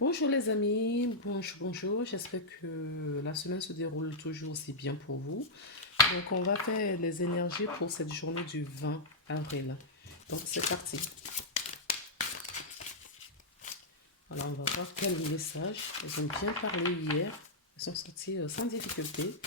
Bonjour les amis, bonjour, j'espère que la semaine se déroule toujours aussi bien pour vous. Donc on va faire les énergies pour cette journée du 20 avril. Donc c'est parti. Alors on va voir quel message. Ils ont bien parlé hier, ils sont sortis sans difficulté.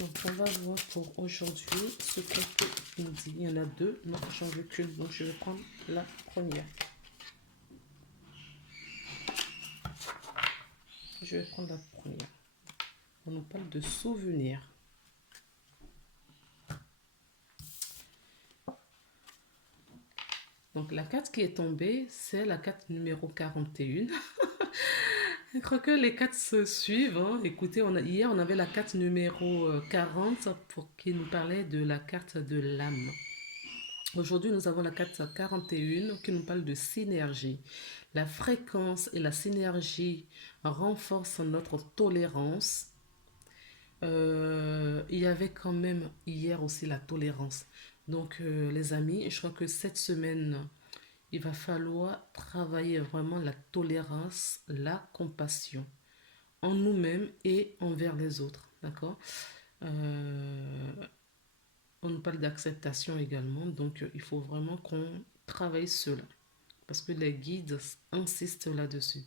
Donc on va voir pour aujourd'hui ce qu'on peut nous dire. Il y en a deux, non j'en veux qu'une, donc je vais prendre la première. Je vais prendre la première. On nous parle de souvenirs. Donc la carte qui est tombée, c'est la carte numéro 41. Je crois que les cartes se suivent, hein. Écoutez, hier on avait la carte numéro 40 pour qui nous parlait de la carte de l'âme. Aujourd'hui nous avons la carte 41 qui nous parle de synergie. La fréquence et la synergie renforcent notre tolérance. Il y avait quand même hier aussi la tolérance. Donc les amis, je crois que cette semaine, il va falloir travailler vraiment la tolérance, la compassion en nous-mêmes et envers les autres. D'accord. Euh, on nous parle d'acceptation également. Donc, il faut vraiment qu'on travaille cela. Parce que les guides insistent là-dessus.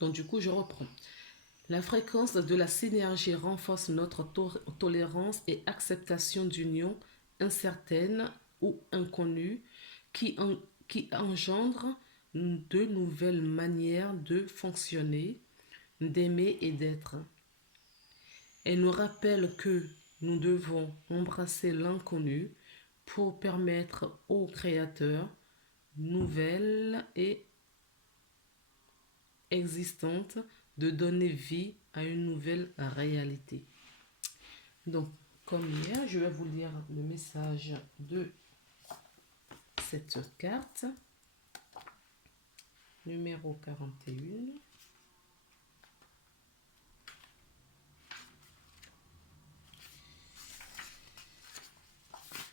Donc, du coup, je reprends. La fréquence de la synergie renforce notre tolérance et acceptation d'unions incertaines ou inconnues qui, qui engendrent de nouvelles manières de fonctionner, d'aimer et d'être. Elle nous rappelle que nous devons embrasser l'inconnu pour permettre au Créateur nouvelle et existante de donner vie à une nouvelle réalité. Donc, comme hier, je vais vous lire le message de cette carte, numéro 41.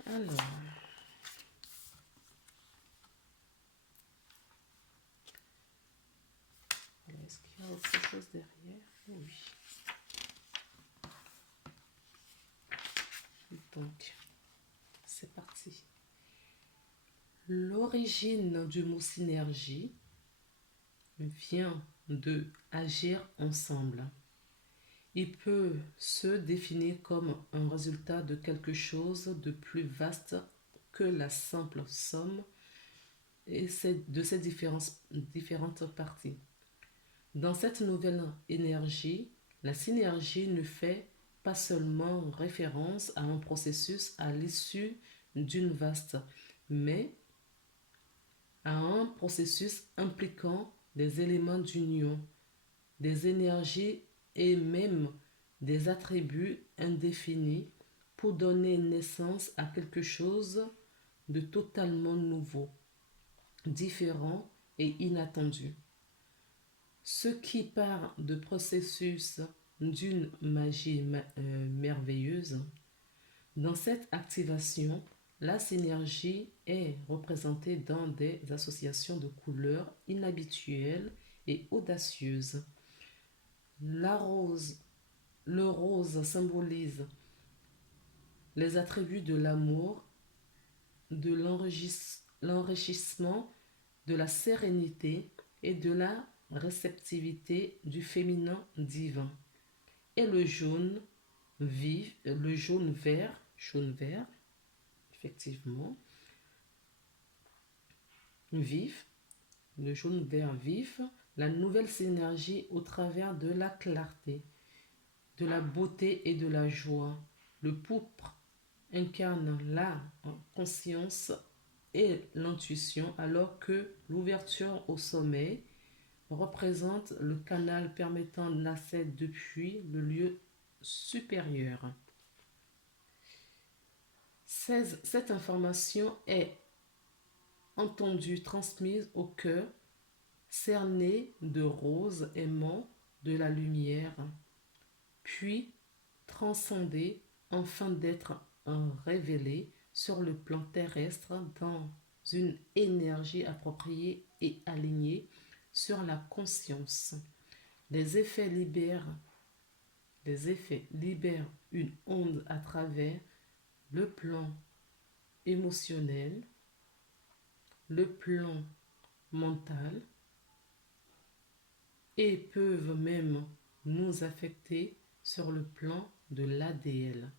Alors, est-ce qu'il y a autre chose derrière? Oui. Donc, c'est parti. L'origine du mot synergie vient de agir ensemble. Il peut se définir comme un résultat de quelque chose de plus vaste que la simple somme et de ces différentes parties. Dans cette nouvelle énergie, la synergie ne fait pas seulement référence à un processus à l'issue d'une vaste, mais à un processus impliquant des éléments d'union, des énergies et même des attributs indéfinis pour donner naissance à quelque chose de totalement nouveau, différent et inattendu. Ce qui part de processus d'une magie merveilleuse. Dans cette activation, la synergie est représentée dans des associations de couleurs inhabituelles et audacieuses. La rose, le rose symbolise les attributs de l'amour, de l'enrichissement, de la sérénité et de la réceptivité du féminin divin. Et le jaune vif, le jaune vert, effectivement, vif, le jaune vert vif, la nouvelle synergie au travers de la clarté, de la beauté et de la joie. Le pourpre incarne la conscience et l'intuition, alors que l'ouverture au sommeil représente le canal permettant l'accès depuis le lieu supérieur. Cette information est entendue, transmise au cœur, cerné de rose aimant de la lumière, puis transcendée afin d'être révélée sur le plan terrestre dans une énergie appropriée et alignée sur la conscience. Les effets libèrent une onde à travers le plan émotionnel, le plan mental et peuvent même nous affecter sur le plan de l'ADN.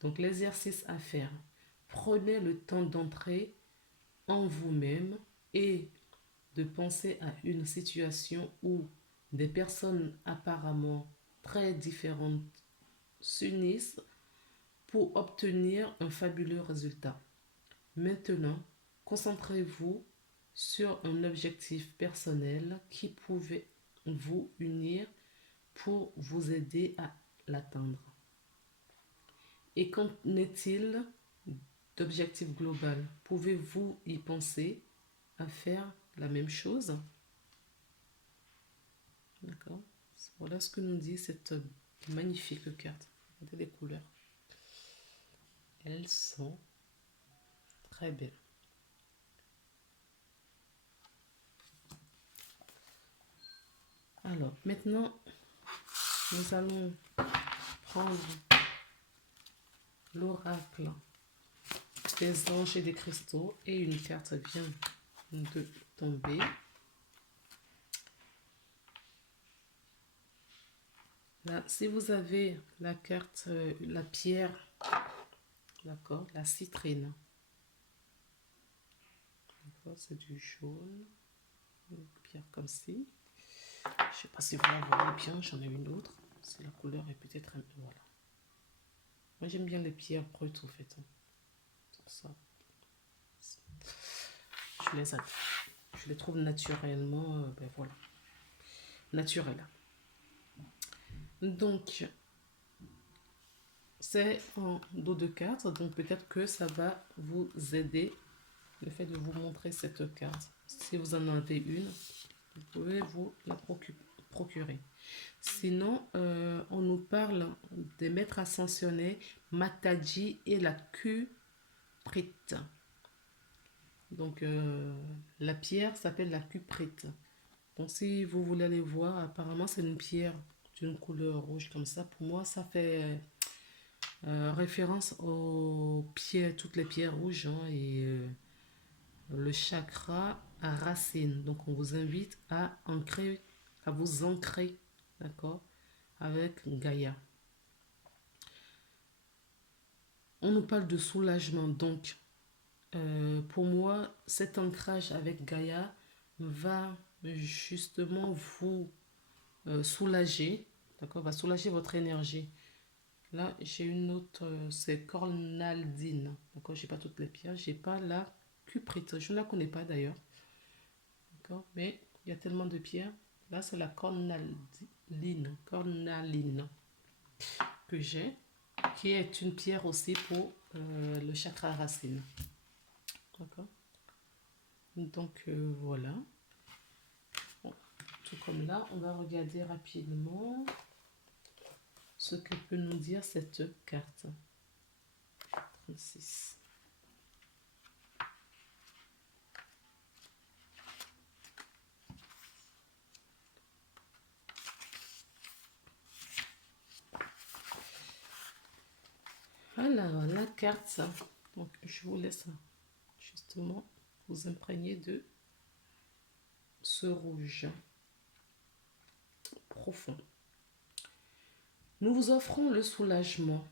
Donc l'exercice à faire, prenez le temps d'entrer en vous-même et de penser à une situation où des personnes apparemment très différentes s'unissent pour obtenir un fabuleux résultat. Maintenant, concentrez-vous sur un objectif personnel qui pouvait vous unir pour vous aider à l'atteindre. Et qu'en est-il d'objectif global? Pouvez-vous y penser à faire la même chose? D'accord. Voilà ce que nous dit cette magnifique carte. Regardez les couleurs. Elles sont très belles. Alors, maintenant, nous allons prendre l'oracle des anges et des cristaux et une carte vient de tomber. Là, si vous avez la carte, la pierre, d'accord, la citrine, d'accord, c'est du jaune, une pierre comme ci. Je sais pas si vous la voyez bien, j'en ai une autre. Si la couleur est peut-être un peu, voilà. Moi j'aime bien les pierres brutes au fait. Pour ça. Je les trouve naturellement, ben voilà, naturelles. Donc, c'est en dos de carte, donc peut-être que ça va vous aider, le fait de vous montrer cette carte. Si vous en avez une, vous pouvez vous la procurer. Sinon, on nous parle des maîtres ascensionnés Mataji et la cuprite. Donc, la pierre s'appelle la cuprite. Donc, si vous voulez aller voir, apparemment, c'est une pierre d'une couleur rouge comme ça. Pour moi, ça fait référence aux pierres, toutes les pierres rouges hein, et le chakra à racine. Donc, on vous invite à vous ancrer, d'accord, avec Gaïa. On nous parle de soulagement. Donc, pour moi, cet ancrage avec Gaïa va justement vous soulager, d'accord, va soulager votre énergie. Là, j'ai une autre, c'est cornaldine. D'accord, j'ai pas toutes les pierres, j'ai pas la cuprite. Je ne la connais pas d'ailleurs. D'accord, mais il y a tellement de pierres. Là, c'est la cornaline que j'ai, qui est une pierre aussi pour le chakra racine. D'accord. Donc voilà. Bon, tout comme là, on va regarder rapidement ce que peut nous dire cette carte. 36. Alors, la carte, donc je vous laisse justement vous imprégner de ce rouge profond. Nous vous offrons le soulagement.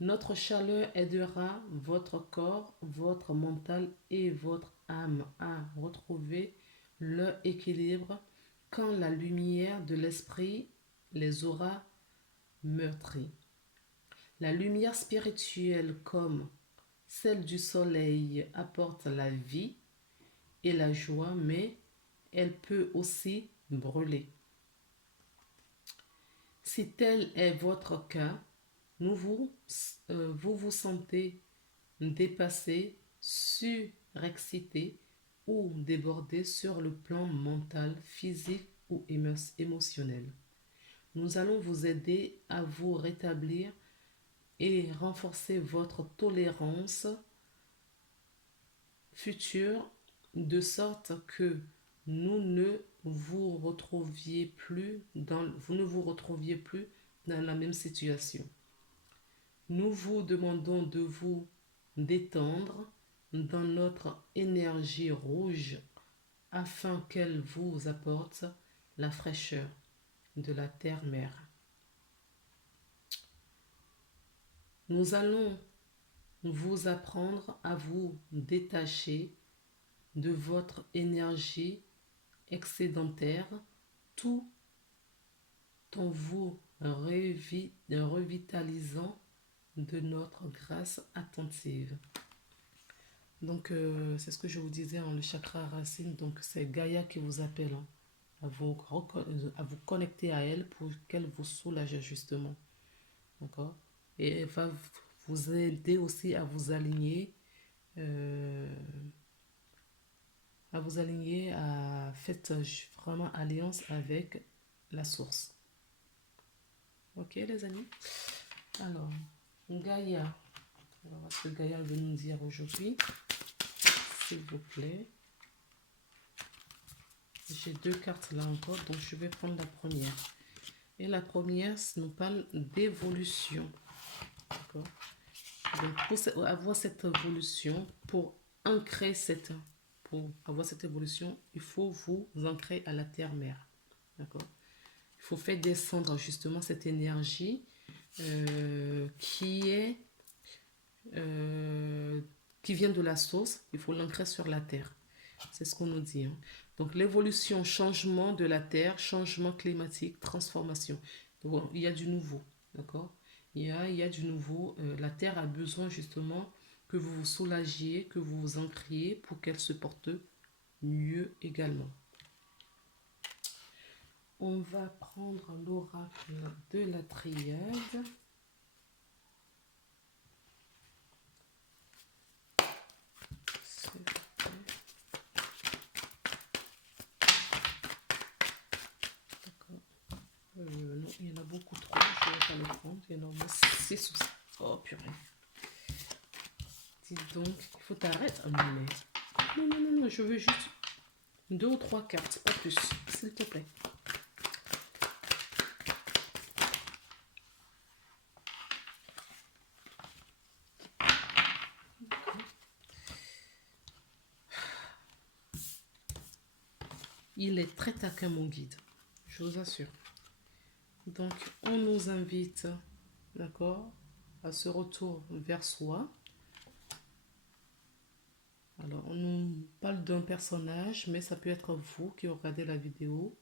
Notre chaleur aidera votre corps, votre mental et votre âme à retrouver leur équilibre quand la lumière de l'esprit les aura meurtris. La lumière spirituelle comme celle du soleil apporte la vie et la joie, mais elle peut aussi brûler. Si tel est votre cas, vous vous sentez dépassé, surexcité ou débordé sur le plan mental, physique ou émotionnel. Nous allons vous aider à vous rétablir et renforcer votre tolérance future de sorte que nous ne vous retrouviez plus vous ne vous retrouviez plus dans la même situation. Nous vous demandons de vous détendre dans notre énergie rouge afin qu'elle vous apporte la fraîcheur de la terre-mère. Nous allons vous apprendre à vous détacher de votre énergie excédentaire tout en vous revitalisant de notre grâce attentive. Donc, c'est ce que je vous disais, le chakra racine. Donc, c'est Gaïa qui vous appelle, à vous connecter à elle pour qu'elle vous soulage justement. D'accord? Et elle va vous aider aussi euh, à faire vraiment alliance avec la source. Ok, les amis? Alors, Gaïa. On va voir ce que Gaïa veut nous dire aujourd'hui. S'il vous plaît. J'ai 2 cartes là encore, donc je vais prendre la première. Et la première nous parle d'évolution. D'accord? Donc, pour avoir cette évolution, pour avoir cette évolution, il faut vous ancrer à la terre-mère. D'accord? Il faut faire descendre justement cette énergie qui vient de la source. Il faut l'ancrer sur la terre. C'est ce qu'on nous dit. Donc, l'évolution, changement de la terre, changement climatique, transformation. Donc, il y a du nouveau. D'accord? Il y a du nouveau. La terre a besoin justement que vous vous soulagiez, que vous vous ancriez pour qu'elle se porte mieux également. On va prendre l'oracle de la triade. Non, il y en a beaucoup trop. Je ne vais pas le prendre. Il y en a au moins 6 ou 7. Oh, purée. Dis donc, il faut t'arrêter. Oh, non, je veux juste 2 ou 3 cartes, pas plus, s'il te plaît. Il est très taquin, mon guide, je vous assure. Donc, on nous invite, d'accord, à ce retour vers soi. Alors, on nous parle d'un personnage, mais ça peut être vous qui regardez la vidéo.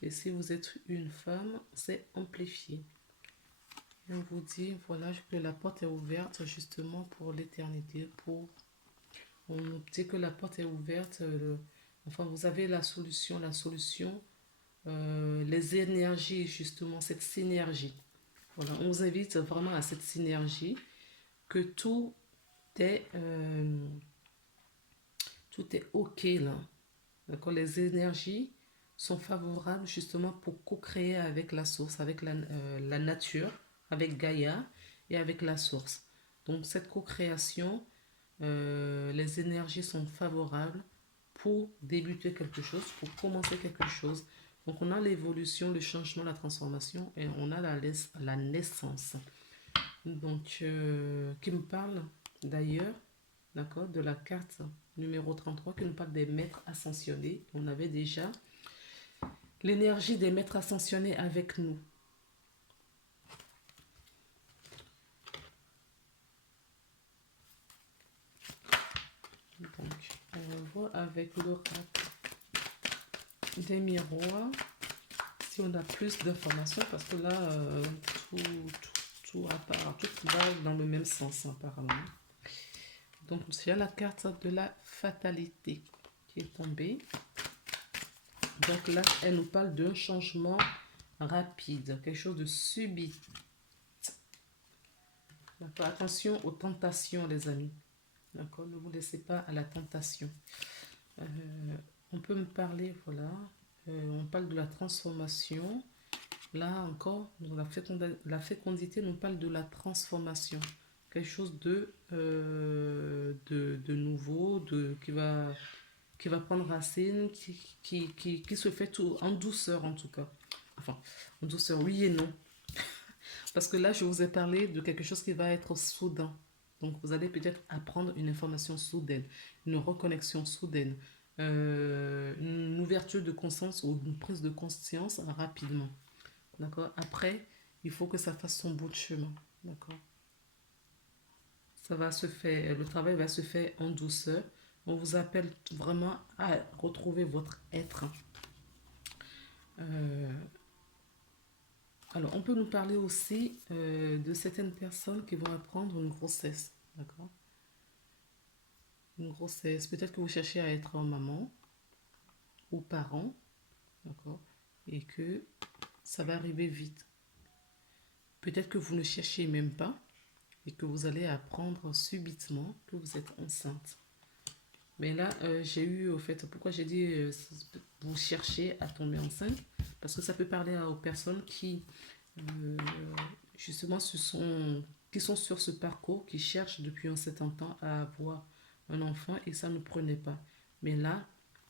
Et si vous êtes une femme, c'est amplifié. Et on vous dit, voilà, que la porte est ouverte justement pour l'éternité. On nous dit que la porte est ouverte. Enfin, vous avez la solution. Les énergies, justement, cette synergie. Voilà, on vous invite vraiment à cette synergie, que tout est OK là. D'accord, les énergies sont favorables justement pour co-créer avec la source, avec la nature, avec Gaïa et avec la source. Donc cette co-création, les énergies sont favorables pour débuter quelque chose, pour commencer quelque chose. Donc on a l'évolution, le changement, la transformation et on a la naissance. Donc qui me parle d'ailleurs, d'accord, de la carte numéro 33 qui nous parle des maîtres ascensionnés. On avait déjà l'énergie des maîtres ascensionnés avec nous. Donc, on va voir avec l'oracle des miroirs si on a plus d'informations parce que là, tout va dans le même sens apparemment. Donc, il y a la carte de la fatalité qui est tombée. Donc là, elle nous parle d'un changement rapide, quelque chose de subit. Attention aux tentations, les amis. D'accord, ne vous laissez pas à la tentation. On peut me parler, voilà. On parle de la transformation. Là encore, la fécondité nous parle de la transformation. Quelque chose de nouveau, qui va qui va prendre racine, qui se fait tout en douceur en tout cas. Enfin, en douceur, oui et non. Parce que là, je vous ai parlé de quelque chose qui va être soudain. Donc, vous allez peut-être apprendre une information soudaine, une reconnexion soudaine, une ouverture de conscience ou une prise de conscience rapidement. D'accord? Après, il faut que ça fasse son bout de chemin. D'accord? Ça va se faire, le travail va se faire en douceur. On vous appelle vraiment à retrouver votre être. Euh, alors, on peut nous parler aussi de certaines personnes qui vont apprendre une grossesse. D'accord? Une grossesse. Peut-être que vous cherchez à être maman ou parent. D'accord? Et que ça va arriver vite. Peut-être que vous ne cherchez même pas et que vous allez apprendre subitement que vous êtes enceinte. Mais là, j'ai eu, au fait, pourquoi j'ai dit vous cherchez à tomber enceinte? Parce que ça peut parler aux personnes qui, euh, justement, qui sont sur ce parcours, qui cherchent depuis un certain temps à avoir un enfant et ça ne prenait pas. Mais là,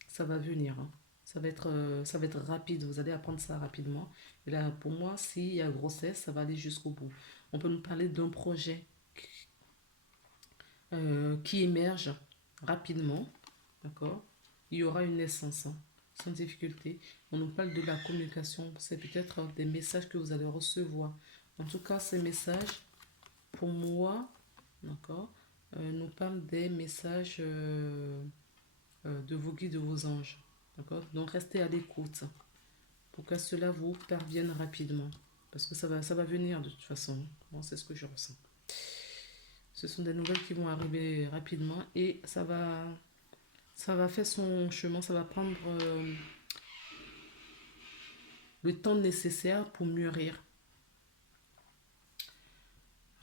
ça va venir. Hein. Ça va être rapide. Vous allez apprendre ça rapidement. Et là, pour moi, s'il y a grossesse, ça va aller jusqu'au bout. On peut nous parler d'un projet qui émerge rapidement, d'accord? Il y aura une naissance, hein, sans difficulté. On nous parle de la communication, c'est peut-être des messages que vous allez recevoir. En tout cas, ces messages, pour moi, d'accord, nous parlent des messages de vos guides, de vos anges, d'accord? Donc, restez à l'écoute pour que cela vous parvienne rapidement, parce que ça va venir de toute façon. Moi, c'est ce que je ressens. Ce sont des nouvelles qui vont arriver rapidement et ça va faire son chemin, ça va prendre le temps nécessaire pour mûrir.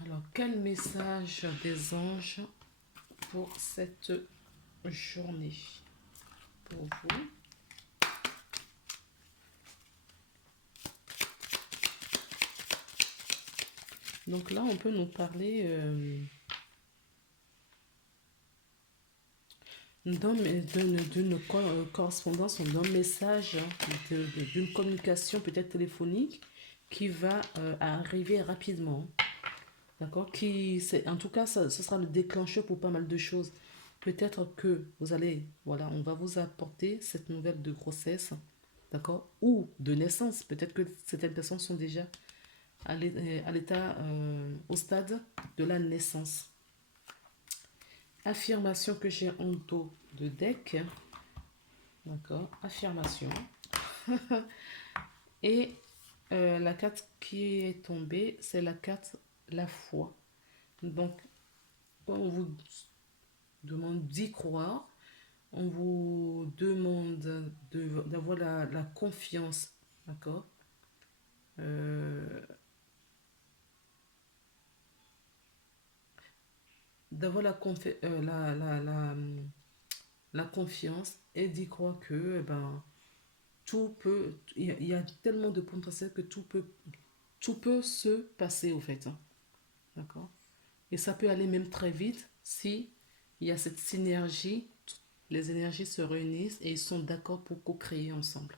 Alors, quel message des anges pour cette journée pour vous? Donc là, on peut nous parler d'une correspondance, d'un message, d'une communication peut-être téléphonique qui va arriver rapidement. D'accord? En tout cas, ce sera le déclencheur pour pas mal de choses. Peut-être que vous allez, voilà, on va vous apporter cette nouvelle de grossesse, d'accord? Ou de naissance. Peut-être que certaines personnes sont déjà à l'état, au stade de la naissance. Affirmation que j'ai en dos de deck. D'accord? Affirmation. Et la carte qui est tombée, c'est la carte la foi. Donc, on vous demande d'y croire. On vous demande d'avoir la confiance. D'accord? D'avoir la confiance et d'y croire que tout peut, il y a tellement de potentiel que tout peut se passer au fait. Hein. D'accord? Et ça peut aller même très vite si il y a cette synergie, les énergies se réunissent et ils sont d'accord pour co-créer ensemble.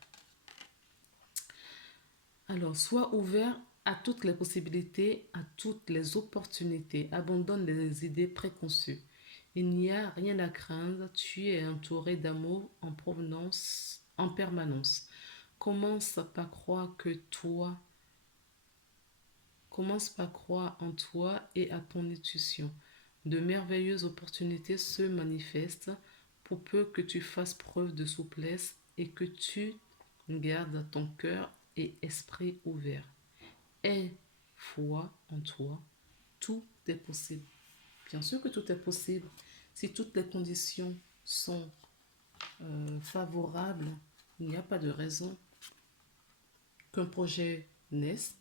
Alors, sois ouvert à toutes les possibilités, à toutes les opportunités. Abandonne les idées préconçues. Il n'y a rien à craindre. Tu es entouré d'amour en provenance, en permanence. Commence par croire que toi, commence par croire en toi et à ton intuition. De merveilleuses opportunités se manifestent pour peu que tu fasses preuve de souplesse et que tu gardes ton cœur et esprit ouvert. Aie foi en toi, tout est possible. Bien sûr que tout est possible. Si toutes les conditions sont favorables, il n'y a pas de raison qu'un projet naisse,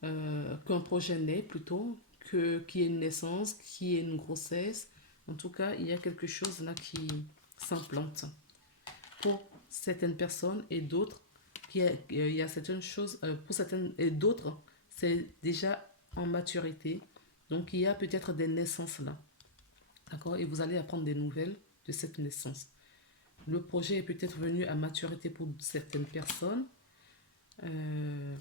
qu'un projet naît plutôt, qu'il y ait une naissance, qu'il y ait une grossesse. En tout cas, il y a quelque chose là qui s'implante pour certaines personnes et d'autres. Il y a certaines choses, pour certaines et d'autres, c'est déjà en maturité. Donc, il y a peut-être des naissances là. D'accord? Et vous allez apprendre des nouvelles de cette naissance. le projet est peut-être venu à maturité pour certaines personnes. Euh,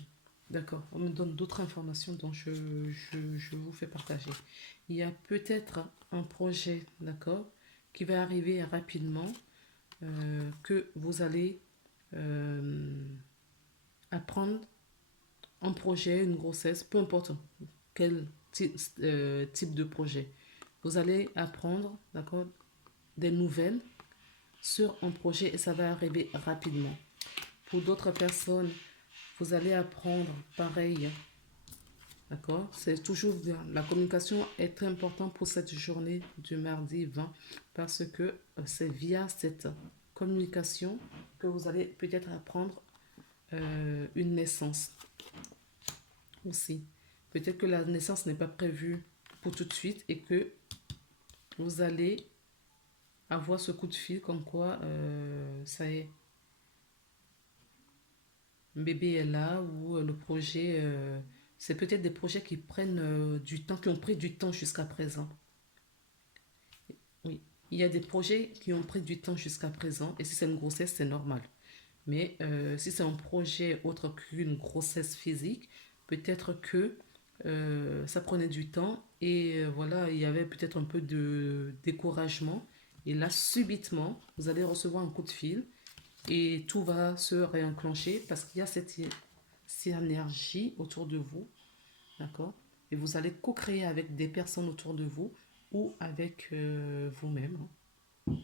d'accord, on me donne d'autres informations dont je vous fais partager. Il y a peut-être un projet, d'accord, qui va arriver rapidement, que vous allez apprendre un projet, une grossesse, peu importe quel type de projet. Vous allez apprendre, d'accord, des nouvelles sur un projet et ça va arriver rapidement. Pour d'autres personnes, vous allez apprendre pareil. D'accord? C'est toujours bien. La communication est très importante pour cette journée du mardi 20 parce que c'est via cette communication que vous allez peut-être apprendre une naissance aussi. Peut-être que la naissance n'est pas prévue pour tout de suite et que vous allez avoir ce coup de fil comme quoi ça y est, un bébé est là ou le projet, c'est peut-être des projets qui prennent du temps, qui ont pris du temps jusqu'à présent. Oui, il y a des projets qui ont pris du temps jusqu'à présent et si c'est une grossesse, c'est normal. Mais si c'est un projet autre qu'une grossesse physique, peut-être que ça prenait du temps et voilà, il y avait peut-être un peu de découragement. Et là, subitement, vous allez recevoir un coup de fil et tout va se réenclencher parce qu'il y a cette synergie autour de vous, d'accord? Et vous allez co-créer avec des personnes autour de vous ou avec vous-même, hein.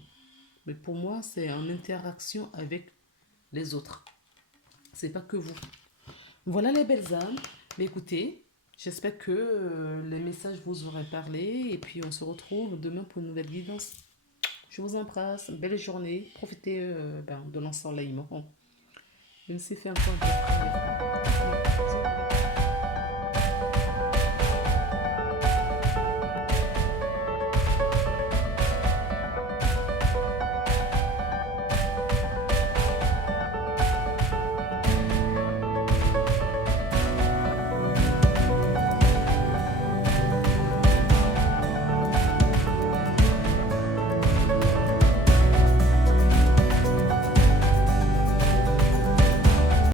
Mais pour moi, c'est en interaction avec les autres. C'est pas que vous. Voilà les belles âmes. Mais écoutez, j'espère que les messages vous auraient parlé et puis on se retrouve demain pour une nouvelle guidance. Je vous embrasse, belle journée, profitez de l'ensoleillement. Même s'il fait encore un peu frais.